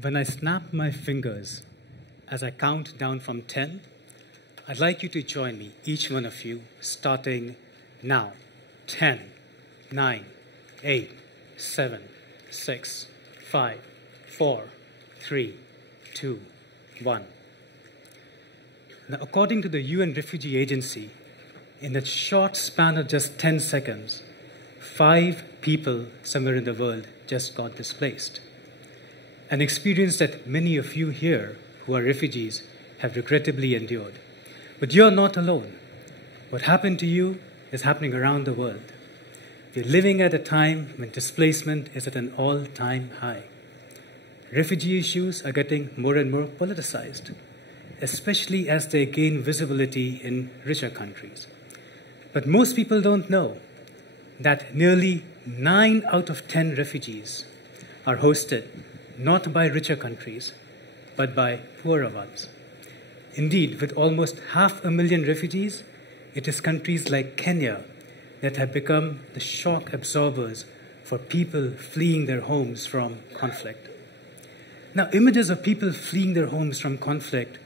When I snap my fingers as I count down from 10, I'd like you to join me, each one of you, starting now. 10, 9, 8, 7, 6, 5, 4, 3, 2, 1. Now, according to the UN Refugee Agency, in that short span of just 10 seconds, 5 people somewhere in the world just got displaced. An experience that many of you here who are refugees have regrettably endured. But you're not alone. What happened to you is happening around the world. We're living at a time when displacement is at an all-time high. Refugee issues are getting more and more politicized, especially as they gain visibility in richer countries. But most people don't know that nearly 9 out of 10 refugees are hosted not by richer countries, but by poorer ones. Indeed, with almost 500,000 refugees, it is countries like Kenya that have become the shock absorbers for people fleeing their homes from conflict. Now, images of people fleeing their homes from conflict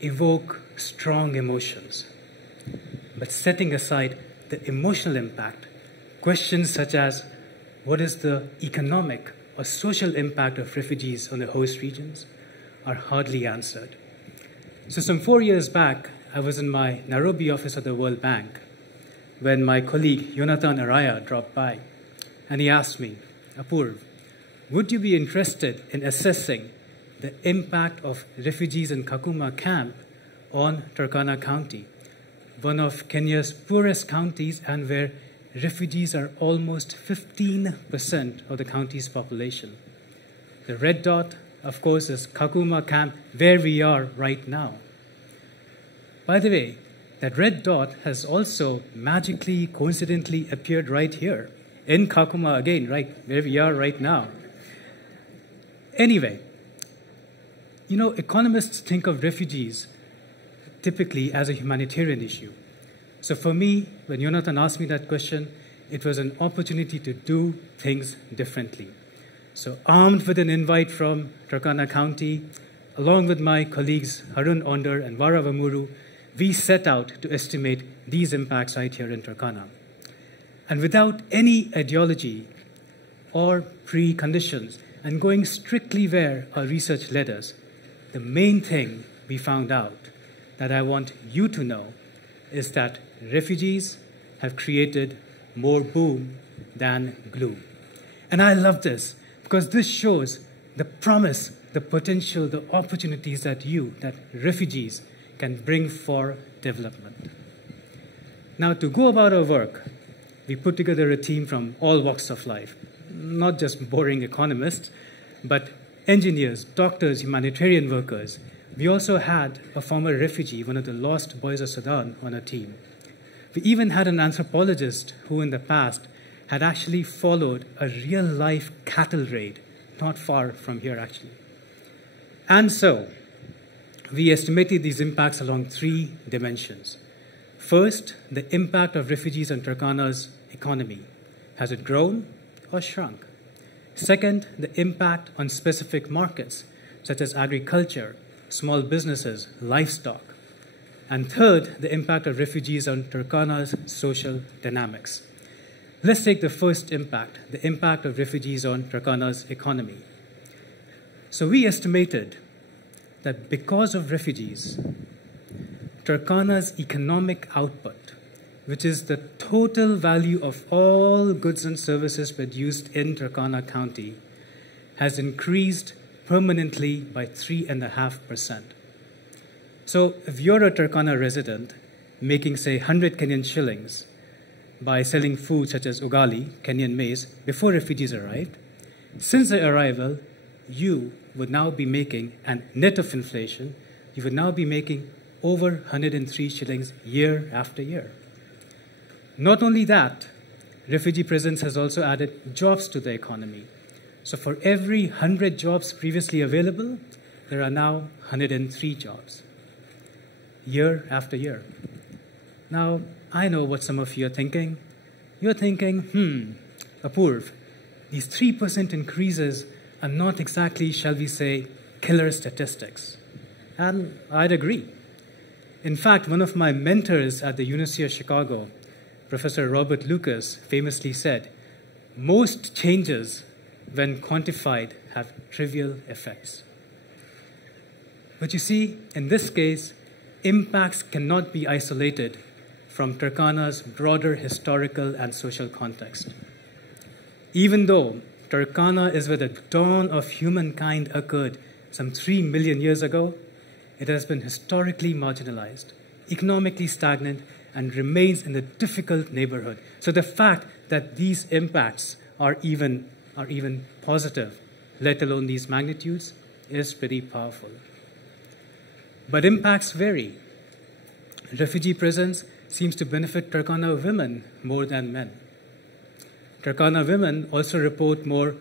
evoke strong emotions. But setting aside the emotional impact, questions such as what is the economic or social impact of refugees on the host regions are hardly answered. So some 4 years back, I was in my Nairobi office of the World Bank when my colleague Jonathan Araya dropped by, and he asked me, Apurva, would you be interested in assessing the impact of refugees in Kakuma camp on Turkana County, one of Kenya's poorest counties and where refugees are almost 15% of the county's population. The red dot, of course, is Kakuma camp, where we are right now. By the way, that red dot has also magically, coincidentally appeared right here, in Kakuma again, right where we are right now. Anyway, you know, economists think of refugees typically as a humanitarian issue. So for me, when Jonathan asked me that question, it was an opportunity to do things differently. So armed with an invite from Turkana County, along with my colleagues Harun Onder and Vara Vamuru, we set out to estimate these impacts right here in Turkana. And without any ideology or preconditions, and going strictly where our research led us, the main thing we found out that I want you to know is that refugees have created more boom than gloom. And I love this because this shows the promise, the potential, the opportunities that refugees can bring for development. Now, to go about our work, we put together a team from all walks of life, not just boring economists, but engineers, doctors, humanitarian workers. We also had a former refugee, one of the lost boys of Sudan, on our team. We even had an anthropologist who in the past had actually followed a real-life cattle raid, not far from here actually. And so, we estimated these impacts along 3 dimensions. First, the impact of refugees on Turkana's economy. Has it grown or shrunk? Second, the impact on specific markets, such as agriculture, small businesses, livestock. And third, the impact of refugees on Turkana's social dynamics. Let's take the first impact, the impact of refugees on Turkana's economy. So we estimated that because of refugees, Turkana's economic output, which is the total value of all goods and services produced in Turkana County, has increased permanently by 3.5%. So if you're a Turkana resident making, say, 100 Kenyan shillings by selling food such as ugali, Kenyan maize, before refugees arrived, since their arrival, you would now be making, and net of inflation, you would now be making over 103 shillings year after year. Not only that, refugee presence has also added jobs to the economy. So for every 100 jobs previously available, there are now 103 jobs, year after year. Now, I know what some of you are thinking. You're thinking, Apurva, these 3% increases are not exactly, shall we say, killer statistics. And I'd agree. In fact, one of my mentors at the University of Chicago, Professor Robert Lucas, famously said, "Most changes, when quantified, have trivial effects." But you see, in this case, impacts cannot be isolated from Turkana's broader historical and social context. Even though Turkana is where the dawn of humankind occurred some 3 million years ago, it has been historically marginalized, economically stagnant, and remains in a difficult neighborhood. So the fact that these impacts are even positive, let alone these magnitudes, is pretty powerful. But impacts vary. Refugee presence seems to benefit Turkana women more than men. Turkana women also report more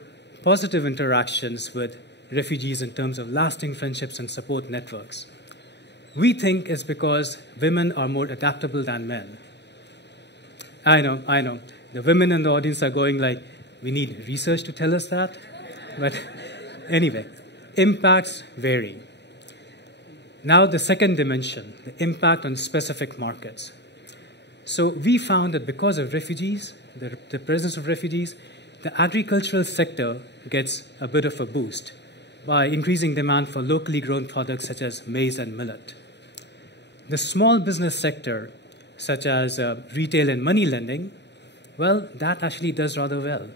positive interactions with refugees in terms of lasting friendships and support networks. We think it's because women are more adaptable than men. I know. The women in the audience are going like, we need research to tell us that? But anyway, impacts vary. Now the second dimension, the impact on specific markets. So we found that because of refugees, the presence of refugees, the agricultural sector gets a bit of a boost by increasing demand for locally grown products such as maize and millet. The small business sector, such as retail and money lending, well, that actually does rather well.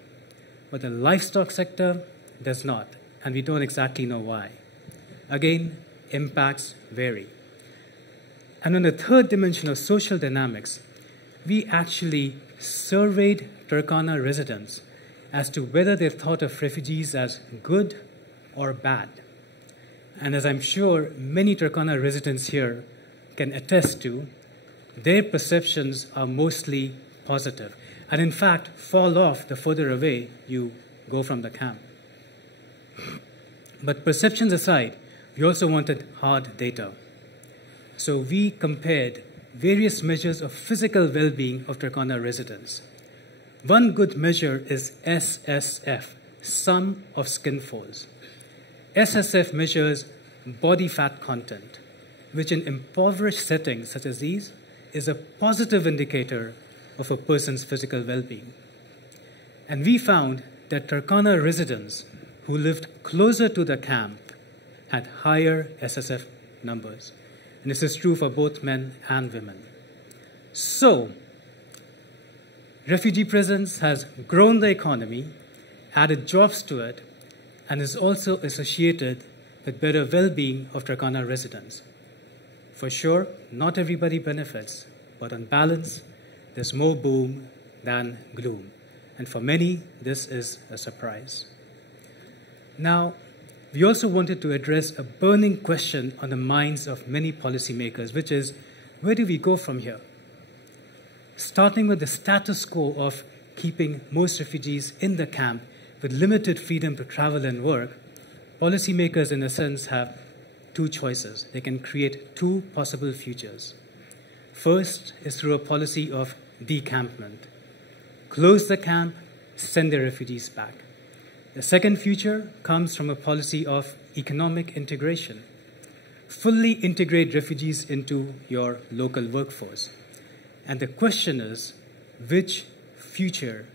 But the livestock sector does not, and we don't exactly know why. Again, impacts vary. And on the third dimension of social dynamics, we actually surveyed Turkana residents as to whether they thought of refugees as good or bad. And as I'm sure many Turkana residents here can attest to, their perceptions are mostly positive, and in fact fall off the further away you go from the camp. But perceptions aside, we also wanted hard data. So we compared various measures of physical well-being of Turkana residents. One good measure is SSF, sum of skin folds. SSF measures body fat content, which in impoverished settings such as these is a positive indicator of a person's physical well-being. And we found that Turkana residents who lived closer to the camp had higher SSF numbers. And this is true for both men and women. So, refugee presence has grown the economy, added jobs to it, and is also associated with better well-being of Turkana residents. For sure, not everybody benefits, but on balance, there's more boom than gloom. And for many, this is a surprise. Now, we also wanted to address a burning question on the minds of many policymakers, which is, where do we go from here? Starting with the status quo of keeping most refugees in the camp with limited freedom to travel and work, policymakers, in a sense, have two choices. They can create two possible futures. First is through a policy of decampment. Close the camp, send the refugees back. The second future comes from a policy of economic integration. Fully integrate refugees into your local workforce. And the question is, which future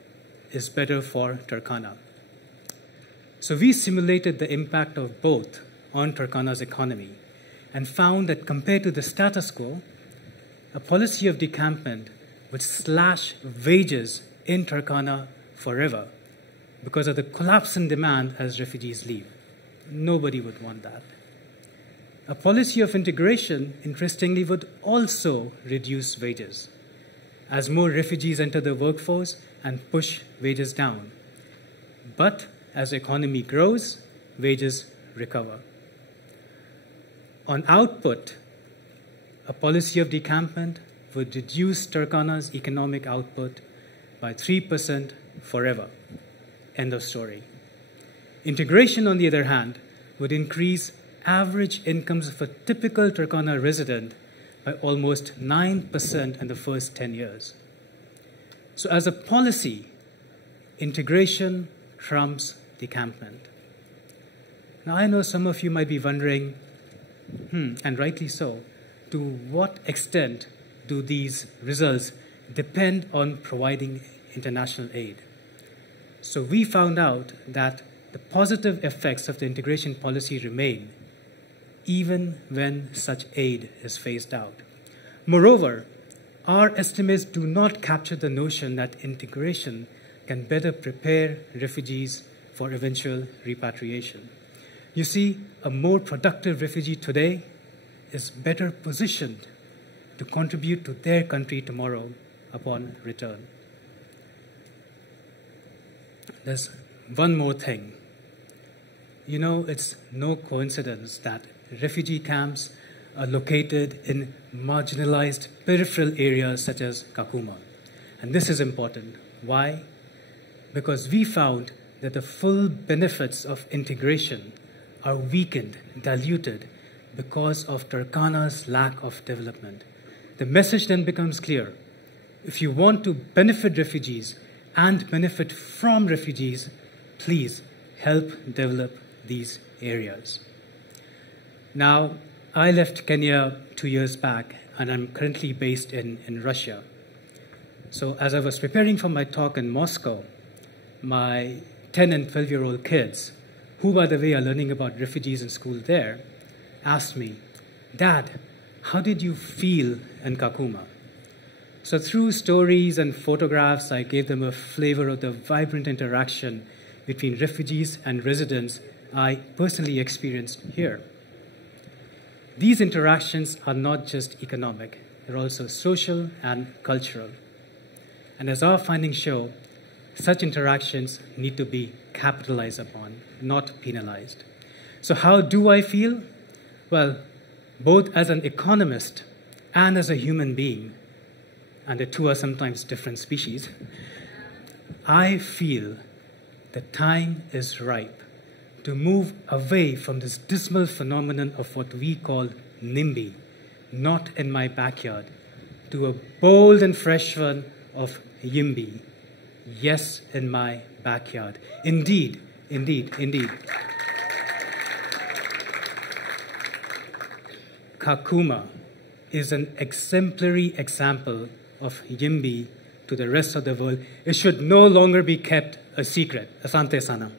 is better for Turkana? So we simulated the impact of both on Turkana's economy and found that compared to the status quo, a policy of decampment would slash wages in Turkana forever because of the collapse in demand as refugees leave. Nobody would want that. A policy of integration, interestingly, would also reduce wages as more refugees enter the workforce and push wages down. But as the economy grows, wages recover. On output, a policy of decampment would reduce Turkana's economic output by 3% forever. End of story. Integration, on the other hand, would increase average incomes of a typical Turkana resident by almost 9% in the first 10 years. So as a policy, integration trumps decampment. Now, I know some of you might be wondering, and rightly so, to what extent do these results depend on providing international aid? So we found out that the positive effects of the integration policy remain even when such aid is phased out. Moreover, our estimates do not capture the notion that integration can better prepare refugees for eventual repatriation. You see, a more productive refugee today is better positioned to contribute to their country tomorrow upon return. There's one more thing. You know, it's no coincidence that refugee camps are located in marginalized peripheral areas such as Kakuma. And this is important. Why? Because we found that the full benefits of integration are weakened, diluted, because of Turkana's lack of development. The message then becomes clear. If you want to benefit refugees and benefit from refugees, please help develop these areas. Now, I left Kenya 2 years back, and I'm currently based in Russia. So as I was preparing for my talk in Moscow, my 10 and 12-year-old kids, who, by the way, are learning about refugees in school there, asked me, "Dad, how did you feel in Kakuma?" So through stories and photographs, I gave them a flavor of the vibrant interaction between refugees and residents I personally experienced here. These interactions are not just economic, they're also social and cultural. And as our findings show, such interactions need to be capitalized upon, not penalized. So how do I feel? Well, both as an economist and as a human being, and the two are sometimes different species, I feel the time is ripe to move away from this dismal phenomenon of what we call NIMBY, not in my backyard, to a bold and fresh one of YIMBY, yes, in my backyard. Indeed, indeed, indeed. Kakuma is an exemplary example of YIMBY to the rest of the world. It should no longer be kept a secret. Asante sana.